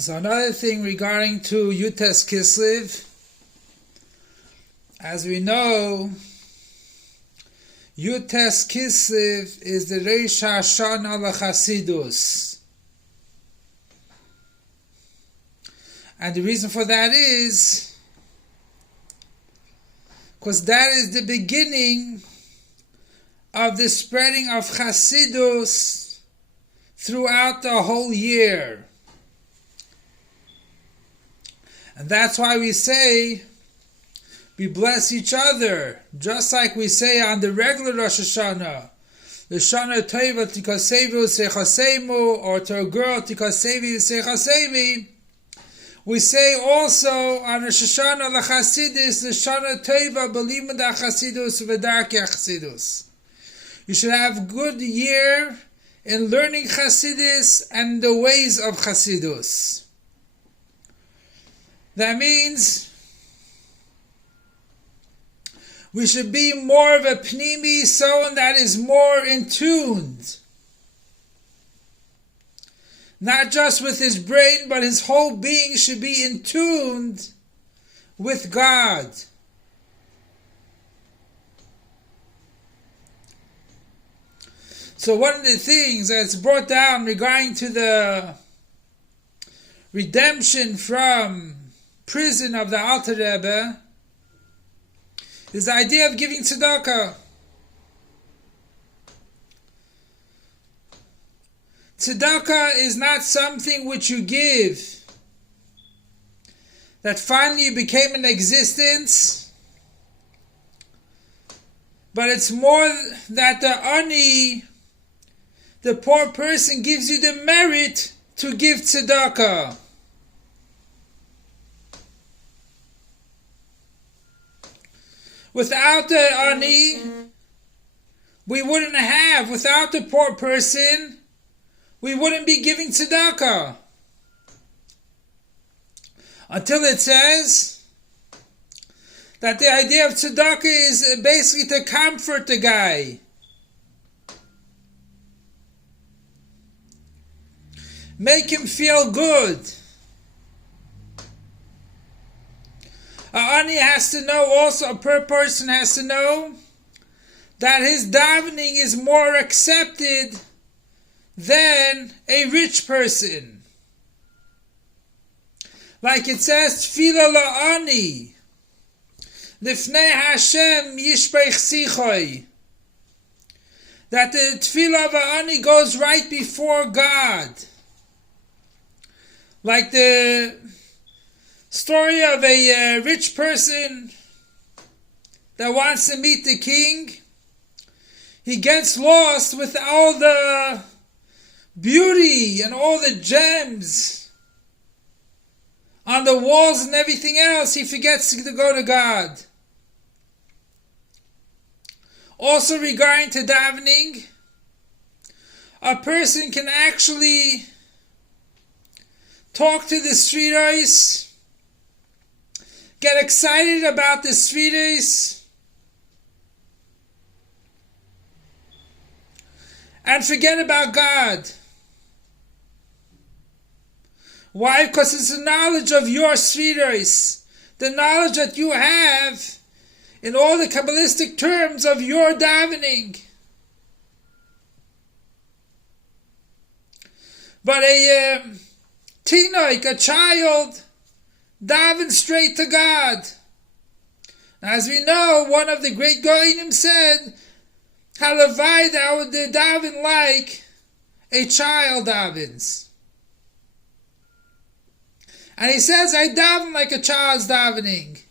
So another thing regarding to Yutes Kislev, as we know, Yutes Kislev is the Reish Hashana LaChasidus. And the reason for that is because that is the beginning of the spreading of Chasidus throughout the whole year. And that's why we say we bless each other, just like we say on the regular Rosh Hashanah. L'shana tova tikasevu sechasemu, or to a girl tikasevi sechasemi. We say also on Rosh Hashanah l'chasidus l'shana tova b'limud ha'chasidus v'darkei ha'chasidus. You should have a good year in learning Chasidus and the ways of Chasidus. That means we should be more of a pnimi, someone that is more in tune. Not just with his brain, but his whole being should be in tune with God. So one of the things that's brought down regarding to the redemption from prison of the Alter Rebbe is the idea of giving tzedakah. Tzedakah is not something which you give that finally became in existence, but it's more that the ani, the poor person, gives you the merit to give tzedakah. Without the ani, we wouldn't have. Without the poor person, we wouldn't be giving tzedakah. Until it says that the idea of tzedakah is basically to comfort the guy. Make him feel good. Ani has to know also, a per person has to know that his davening is more accepted than a rich person. Like it says, Tfila la'ani, Lifnei Hashem yishpech sichoi. That the tefillah of ani goes right before God. Like the story of a rich person that wants to meet the king. He gets lost with all the beauty and all the gems on the walls and everything else. He forgets to go to God. Also regarding to davening, a person can actually talk to the svidros, get excited about the svidros, and forget about God. Why? Because it's the knowledge of your svidros, the knowledge that you have in all the Kabbalistic terms of your davening. But a tinoik, a child, daven straight to God. As we know, one of the great Goinim said, Halavai thou would daven like a child davens. And he says, I daven like a child's davening.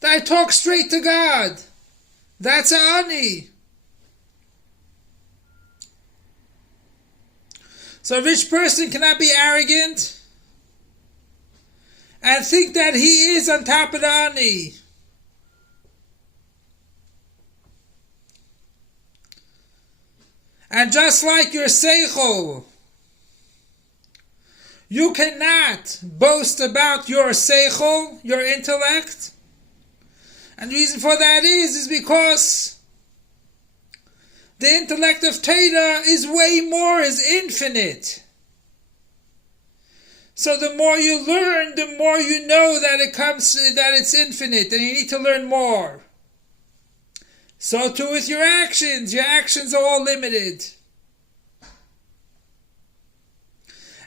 That I talk straight to God. That's ani. So a rich person cannot be arrogant and think that he is on top of the ani. And just like your seichel, you cannot boast about your seichel, your intellect. And the reason for that is because the intellect of Torah is way more, is infinite. So the more you learn, the more you know that it's infinite, and you need to learn more. So too with your actions. Your actions are all limited.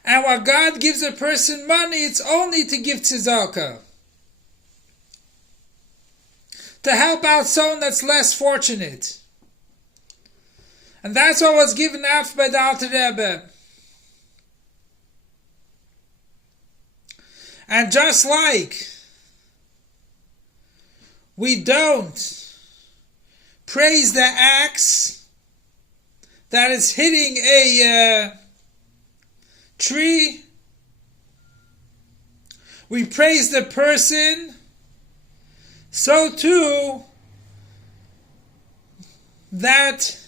And while God gives a person money, it's only to give tzedakah. To help out someone that's less fortunate. And that's what was given out by the Alter Rebbe. And just like we don't praise the axe that is hitting a tree, we praise the person, so too that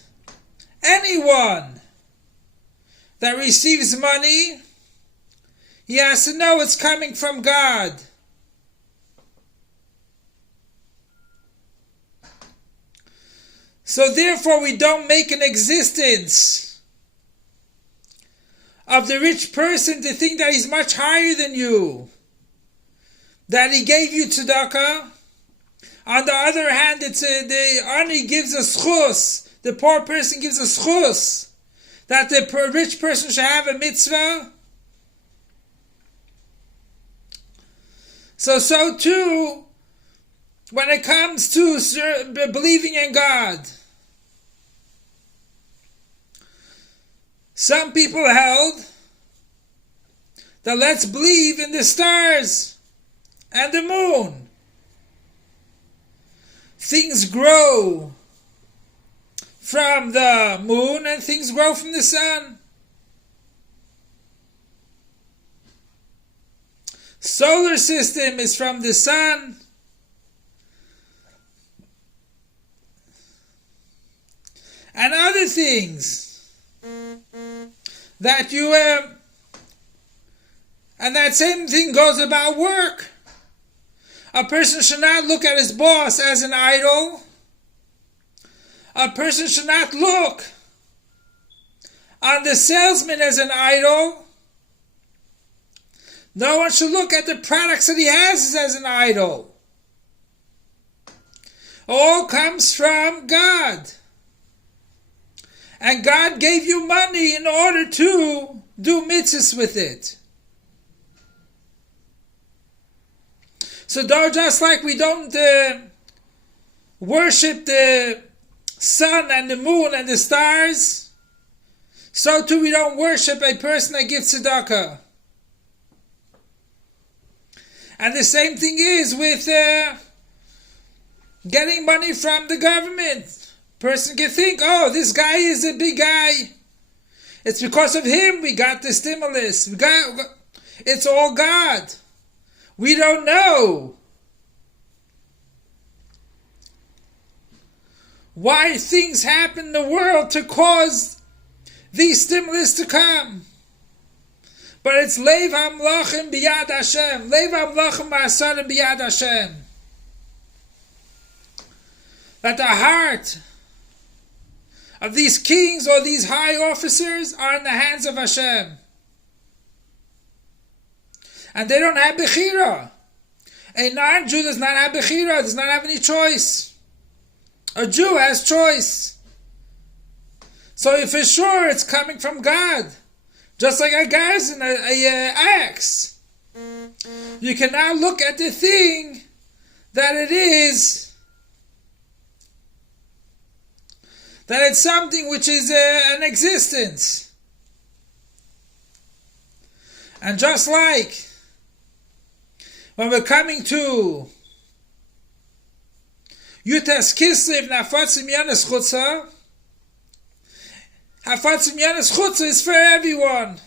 anyone that receives money, he has to know it's coming from God. So therefore we don't make an existence of the rich person to think that he's much higher than you, that he gave you tzedakah. On the other hand, the ani gives a schus, the poor person gives a schus, that the rich person should have a mitzvah. So too, when it comes to believing in God, some people held that let's believe in the stars and the moon. Things grow from the moon and things grow from the sun. Solar system is from the sun. And other things that you and that same thing goes about work. A person should not look at his boss as an idol. A person should not look on the salesman as an idol. No one should look at the products that he has as an idol. All comes from God. And God gave you money in order to do mitzvahs with it. So though just like we don't worship the sun and the moon and the stars, so too we don't worship a person that gives tzedakah. And the same thing is with getting money from the government. Person can think, oh, this guy is a big guy. It's because of him we got the stimulus. It's all God. We don't know why things happen in the world to cause these stimulus to come. But it's Leiv HaMlachim B'Yad Hashem. Leiv HaMlachim Ma'asarim B'Yad Hashem. That the heart of these kings or these high officers are in the hands of Hashem. And they don't have Bechira. A non-Jew does not have Bechira, does not have any choice. A Jew has choice. So for sure it's coming from God. Just like a guy's in a axe. You can now look at the thing that it is, that it's something which is an existence. And just like when we're coming to Yutas Kislev Nafatzim Yanis Chutza, Hafatzim Yanis Chutza is for everyone.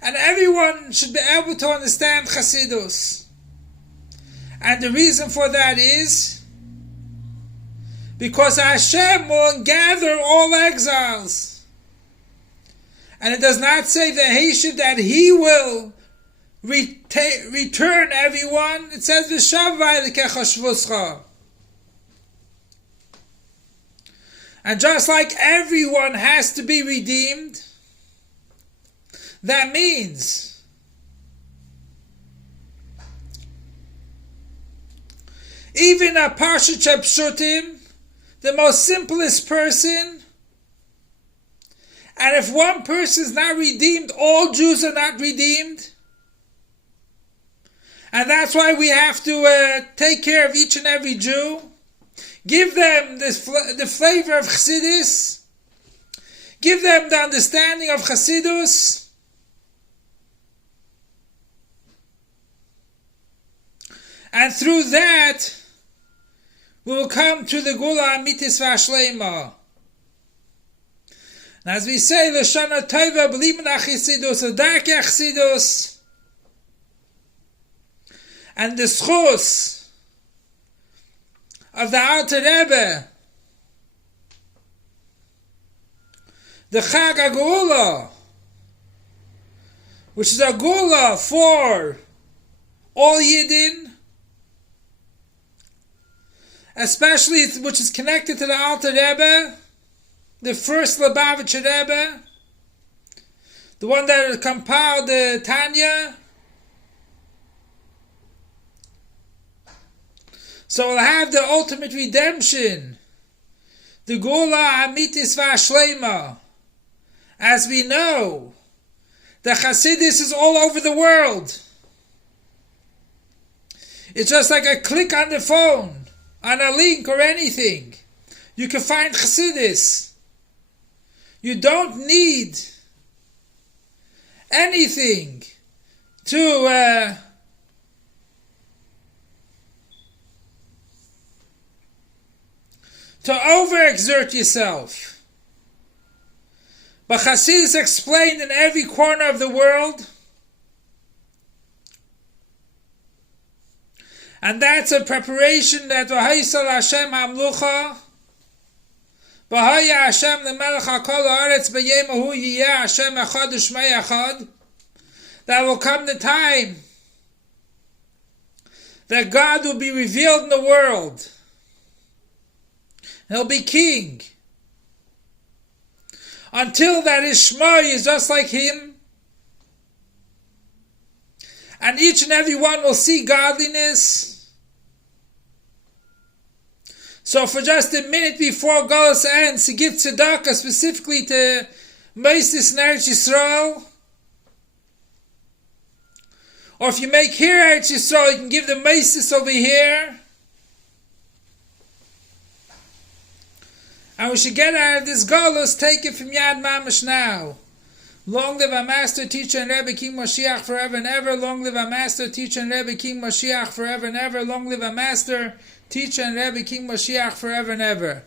And everyone should be able to understand Chassidus. And the reason for that is because Hashem will gather all exiles. And it does not say the Heshiv that He will return everyone. It says V'shavai l'kechashvuscha. And just like everyone has to be redeemed, that means Even a Parshat Pshutim, the most simplest person, and if one person is not redeemed, all Jews are not redeemed. And that's why we have to take care of each and every Jew. Give them the flavor of Chassidus. Give them the understanding of Chassidus. And through that, we will come to the Gula Amitis V'Ashleima. And as we say, L'shana Tova b'liman ha'Chassidus, l'darkei ha'Chassidus, and the schus of the Alter Rebbe, the Chag HaGeula, which is a Gula for all Yidden, especially which is connected to the Alter Rebbe, the first Lubavitcher Rebbe, the one that compiled the Tanya. So we'll have the ultimate redemption, the Gula Amitis V'Ashleima. As we know, the Chassidus is all over the world. It's just like a click on the phone, on a link or anything. You can find Chassidus. You don't need anything to overexert yourself. But Chassidus explained in every corner of the world. And that's a preparation that V'haisal Hashem Hamlucha, V'haya Hashem L'melech HaKol Haaretz B'yem Hu Yiyeh Hashem Echad U'Shmei Echad. That will come the time that God will be revealed in the world. He'll be king. Until that his Shema is just like him. And each and every one will see godliness. So for just a minute before Golus ends, to give tzedakah specifically to Meisis in Eretz Yisroel. Or if you make here Eretz Yisroel, you can give the Meisis over here. And we should get out of this Golus, take it from Yad Mamash now. Long live our Master, Teacher, and Rebbe King Mashiach forever and ever. Long live our Master, Teacher, and Rebbe King Mashiach forever and ever. Long live our Master, Teacher, and Rebbe King Mashiach forever and ever.